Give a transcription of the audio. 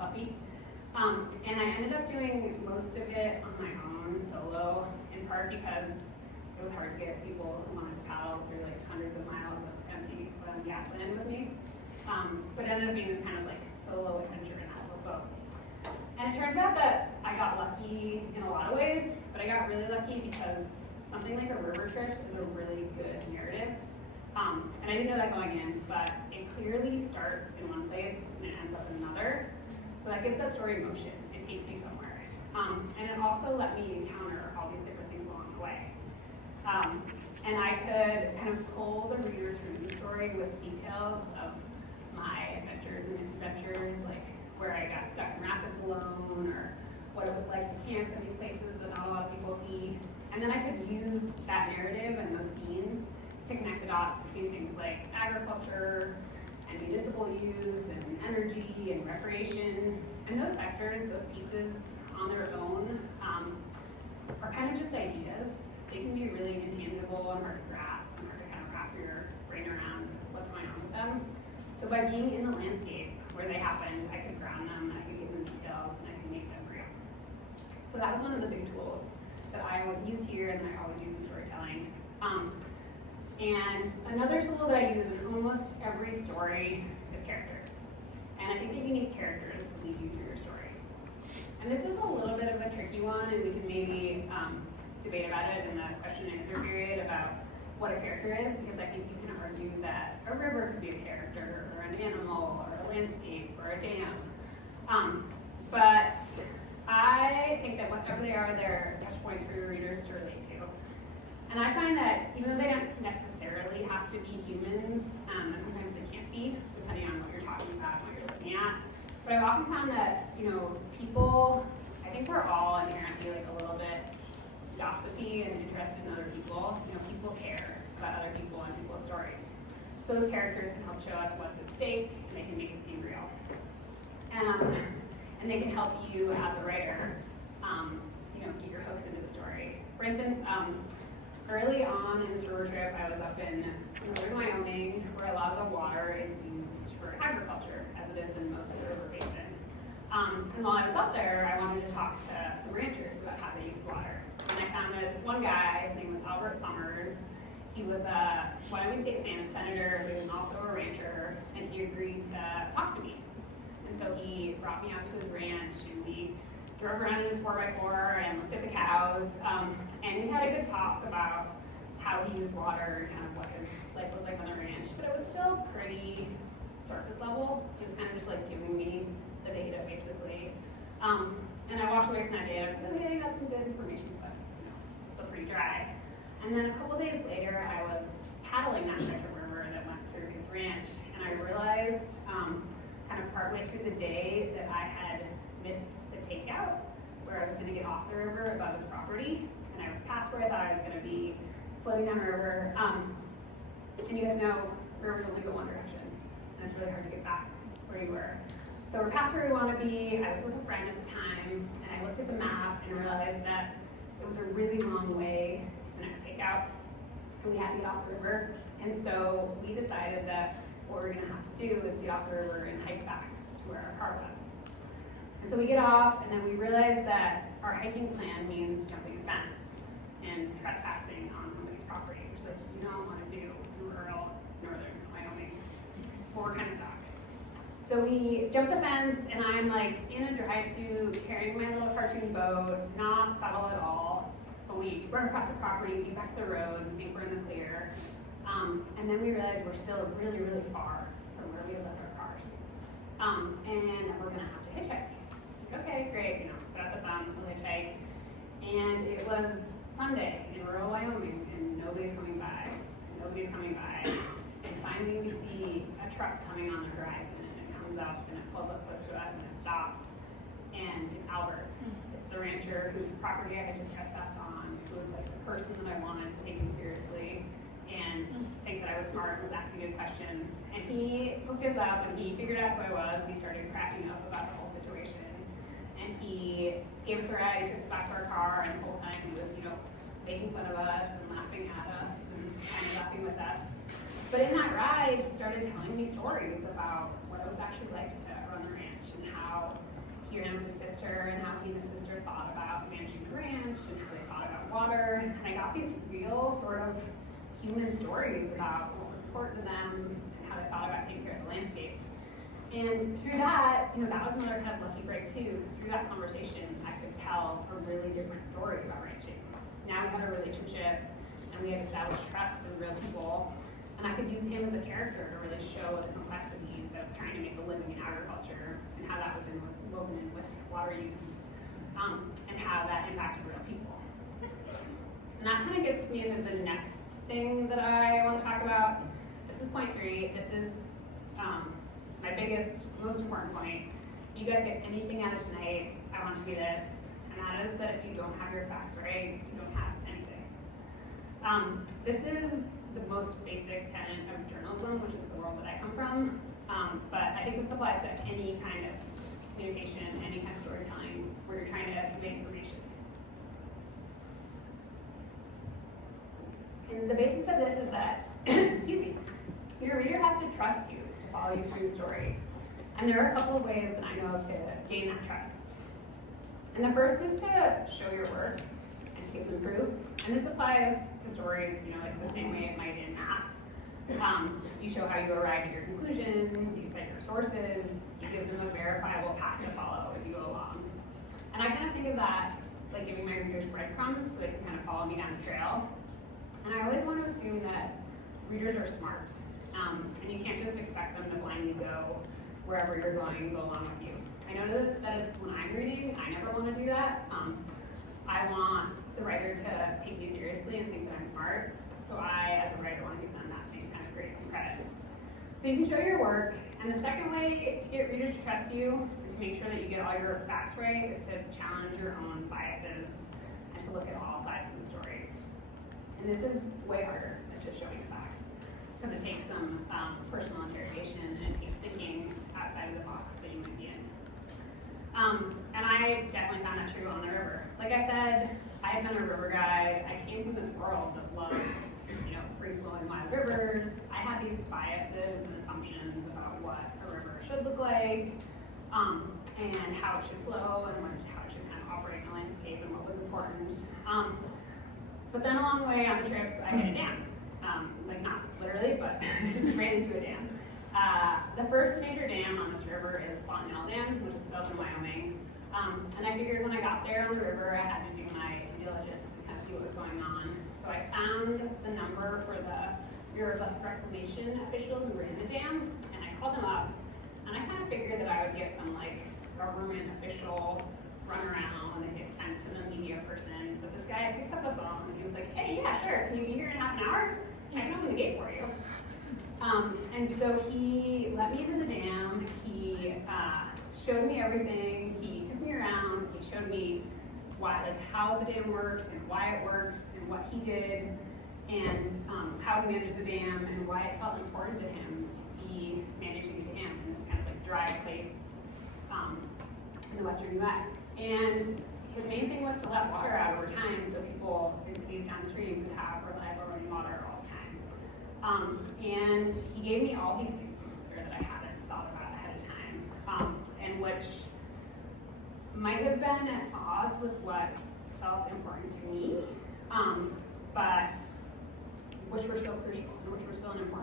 puffy. And I ended up doing most of it on my own, solo, in part because it was hard to get people who wanted to paddle through like hundreds of miles of empty gasland with me. But it ended up being this kind of like solo adventure in that little boat. And it turns out that I got lucky in a lot of ways, but I got really lucky because something like a river trip is a really good narrative. And I didn't know that going in, but it clearly starts in one place and it ends up in another. So that gives that story motion. It takes you somewhere. And it also let me encounter all these different things along the way. And I could kind of pull the reader through the story with details of my adventures and misadventures, like where I got stuck in rapids alone, or what it was like to camp in these places that not a lot of people see. And then I could use that narrative and those scenes to connect the dots between things like agriculture and municipal use and energy and recreation. And those sectors, those pieces on their own, are kind of just ideas. They can be really intangible and hard to grasp and hard to kind of wrap your brain around what's going on with them. So by being in the landscape where they happened, I could ground them, I could give them details, and I could make them real. So that was one of the big tools that I would use here and that I always use in storytelling. And another tool that I use in almost every story is character. And I think that you need characters to lead you through your story. And this is a little bit of a tricky one, and we can maybe debate about it in the question and answer period about what a character is, because I think you can argue that a river could be a character, or an animal, or a landscape, or a dam. But I think that whatever they are, they're touch points for your readers to relate to. And I find that even though they don't necessarily have to be humans, and sometimes they can't be, depending on what you're talking about and what you're looking at, but I've often found that, people, I think we're all inherently like a little bit gossipy and interested in other people. People care about other people and people's stories. So those characters can help show us what's at stake, and they can make it seem real. And they can help you as a writer, get your hooks into the story. For instance, early on in this river trip, I was up in northern Wyoming, where a lot of the water is used for agriculture, as it is in most of the river basin. And while I was up there, I wanted to talk to some ranchers about how they use water. And I found this one guy, his name was Albert Summers. He was a Wyoming State Senator, but he was also a rancher, and he agreed to talk to me. And so he brought me out to his ranch, and we drove around in his 4x4 and looked at the cows, and we had a good talk about how he used water and kind of what his life was like on the ranch. But it was still pretty surface level, just kind of just like giving me the data basically. And I walked away from that day and I was like, okay, I got some good information, but it's still pretty dry. And then a couple days later, I was paddling that stretch of river that went through his ranch, and I realized kind of partway through the day that I had missed the takeout, where I was going to get off the river above his property, and I was past where I thought I was going to be, floating down the river. And you guys know rivers only go one direction, and it's really hard to get back where you were. So we're past where we want to be. I was with a friend at the time, and I looked at the map and realized that it was a really long way to the next takeout, and we had to get off the river. And so we decided that what we're going to have to do is get off the river and hike back to where our car was. And so we get off, and then we realize that our hiking plan means jumping a fence and trespassing on somebody's property, which like we don't want to do in rural northern Wyoming. But we're kind of stuck. So we jump the fence, and I'm like in a dry suit, carrying my little cartoon boat, not subtle at all. But we run across the property, we get back to the road, we think we're in the clear. And then we realize we're still really, really far from where we had left our cars. And we're gonna have to hitchhike. Okay, great, got out the phone, we'll hitchhike. And it was Sunday in rural Wyoming, and nobody's coming by. And finally we see a truck coming on the horizon, and it comes up, and it pulls up close to us, and it stops. And it's Albert. It's the rancher whose property I had just trespassed on, who was like the person that I wanted to take him seriously and think that I was smart and was asking good questions. And he hooked us up, and he figured out who I was, and he started cracking up about the whole situation. And he gave us a ride, he took us back to our car, and the whole time he was, making fun of us and laughing at us and kind of laughing with us. But in that ride, he started telling me stories about what it was actually like to run the ranch and how he ran with his sister and how he and his sister thought about managing the ranch and how they thought about water. And I got these real sort of human stories about what was important to them and how they thought about taking care of the landscape. And through that, that was another kind of lucky break too, because through that conversation, I could tell a really different story about ranching. Now we had a relationship, and we had established trust as real people, and I could use him as a character to really show the complexities of trying to make a living in agriculture, and how that was woven in with water use, and how that impacted real people. And that kind of gets me into the next thing that I want to talk about. This is point 3. This is my biggest, most important point. If you guys get anything out of tonight, I want to do this, and that is that if you don't have your facts right, you don't have anything. This is the most basic tenet of journalism, which is the world that I come from, but I think this applies to any kind of communication, any kind of storytelling, where you're trying to convey information. And the basis of this is that, excuse me, your reader has to trust you to follow you through the story. And there are a couple of ways that I know of to gain that trust. And the first is to show your work and to give them proof. And this applies to stories, like the same way it might in math. You show how you arrived at your conclusion, you cite your sources, you give them a verifiable path to follow as you go along. And I kind of think of that like giving my readers breadcrumbs so they can kind of follow me down the trail. And I always want to assume that readers are smart, and you can't just expect them to blindly go wherever you're going and go along with you. I know that is when I'm reading, I never want to do that. I want the writer to take me seriously and think that I'm smart, so I, as a writer, want to give them that same kind of grace and credit. So you can show your work, and the second way to get readers to trust you and to make sure that you get all your facts right is to challenge your own biases and to look at all sides of the story. And this is way harder than just showing the facts, because it takes some personal interrogation and it takes thinking outside of the box that you might be in. And I definitely found that true on the river. Like I said, I've been a river guide. I came from this world that loves, free-flowing wild rivers. I had these biases and assumptions about what a river should look like, and how it should flow, and how it should kind of operate in the landscape, and what was important. But then along the way on the trip, I hit a dam. Like not literally, but ran into a dam. The first major dam on this river is Fontenelle Dam, which is still up in Wyoming. And I figured when I got there on the river, I had to do my due diligence and kind of see what was going on. So I found the number for the Bureau of Reclamation official who ran the dam, and I called them up, and I kind of figured that I would get some government official run around and get sent to the media person. But this guy picks up the phone and he was like, "Hey, yeah, sure. Can you be here in half an hour? I can open the gate for you." And so he let me into the dam. He showed me everything. He took me around. He showed me how the dam worked and why it worked and what he did, and how he managed the dam and why it felt important to him to be managing the dam in this kind of dry place in the western U.S. And his main thing was to let water out over time so people in cities downstream could have reliable running water all the time. And he gave me all these things that I hadn't thought about ahead of time, and which might have been at odds with what felt important to me, but which were still crucial and which were still an important